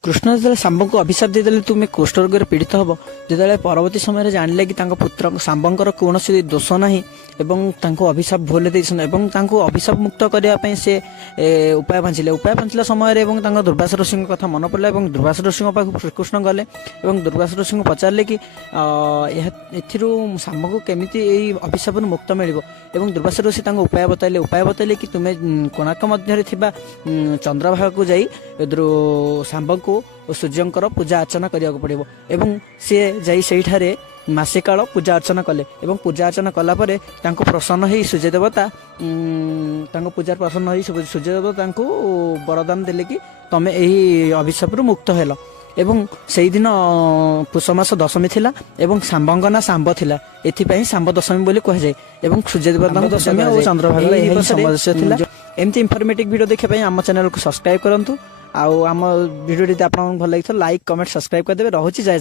କୃଷ୍ଣ ଯେତେବେଳେ ଶାମ୍ବଙ୍କୁ ଅଭିଶାପ ଦେଇଦେଲେ ତୁମେ କୁଷ୍ଠ ରୋଗରେ ପୀଡ଼ିତ ହେବ। ଯେତେବେଳେ ପରବର୍ତ୍ତୀ ସମୟରେ ଜାଣିଲେ କି ତାଙ୍କ ପୁତ୍ର ଶାମ୍ବଙ୍କର କୌଣସି ଦୋଷ ନାହିଁ ଏବଂ ତାଙ୍କୁ ଅଭିଶାପ ଭୁଲ ଦେଇଛନ୍ତି ଏବଂ ତାଙ୍କୁ ଅଭିଶାପ ମୁକ୍ତ କରିବା ପାଇଁ ସେ ଉପାୟ ପାଞ୍ଚିଲା ସମୟରେ ଏବଂ ତାଙ୍କ ଦୁର୍ବାସ ଋଷିଙ୍କ କଥା ମନେ ପଡ଼ିଲା ଏବଂ ଦୁର୍ବାସ ଋଷିଙ୍କ ପାଖକୁ ଶ୍ରୀକୃଷ୍ଣ ଗଲେ ଏବଂ ଦୁର୍ବାସ ଋଷିଙ୍କୁ ପଚାରିଲେ କି ଏଥିରୁ ଶାମ୍ବଙ୍କୁ କେମିତି ଏଇ ଅଭିଶାପରୁ ମୁକ୍ତ ମିଳିବ ଏବଂ ଦୁର୍ବାସ ଋଷି ତାଙ୍କୁ ଉପାୟ ବତାଇଲେ କି ତୁମେ କୋଣାର୍କ ମଧ୍ୟରେ ଥିବା ଚନ୍ଦ୍ରଭାଗାକୁ ଯାଇ ଶାମ୍ବଙ୍କୁ ଓ ସୂର୍ଯ୍ୟଙ୍କର ପୂଜା ଅର୍ଚ୍ଚନା କରିବାକୁ ପଡ଼ିବ ଏବଂ ସିଏ ଯାଇ ସେଇଠାରେ ମାସେ କାଳ ପୂଜା ଅର୍ଚ୍ଚନା କଲେ ଏବଂ ପୂଜା ଅର୍ଚ୍ଚନା କଲା ପରେ ତାଙ୍କୁ ପ୍ରସନ୍ନ ହେଇ ସୂର୍ଯ୍ୟଦେବତା ତାଙ୍କ ପୂଜାରେ ପ୍ରସନ୍ନ ହେଇ ସୂର୍ଯ୍ୟଦେବତା ତାଙ୍କୁ ବରଦାନ ଦେଲେ କି ତମେ ଏହି ଅଭିଶାପରୁ ମୁକ୍ତ ହେଲ ଏବଂ ସେଇଦିନ ପୁଷ ମାସ ଦଶମୀ ଥିଲା ଏବଂ ଶାମ୍ବଙ୍କ ନାଁ ଶାମ୍ବ ଥିଲା, ଏଥିପାଇଁ ଶାମ୍ବ ଦଶମୀ ବୋଲି କୁହାଯାଏ ଏବଂ ସୂର୍ଯ୍ୟଦେବତାଙ୍କ ଦଶମୀ ଓ ଚନ୍ଦ୍ରଭାଗା ଏହି ସାମଞ୍ଜସ୍ୟ ଥିଲା। ଏମିତି ଇନଫର୍ମେଟିଭ ଭିଡ଼ିଓ ଦେଖିବା ପାଇଁ ଆମ ଚ୍ୟାନେଲକୁ ସବସ୍କ୍ରାଇବ କରନ୍ତୁ। ଆଉ ଆମ ଭିଡ଼ିଓ ଯଦି ଆପଣଙ୍କୁ ଭଲ ଲାଗିଥିବ ଲାଇକ୍ କମେଣ୍ଟ ସବସ୍କ୍ରାଇବ କରିଦେବେ। ରହୁଛି ଜୟ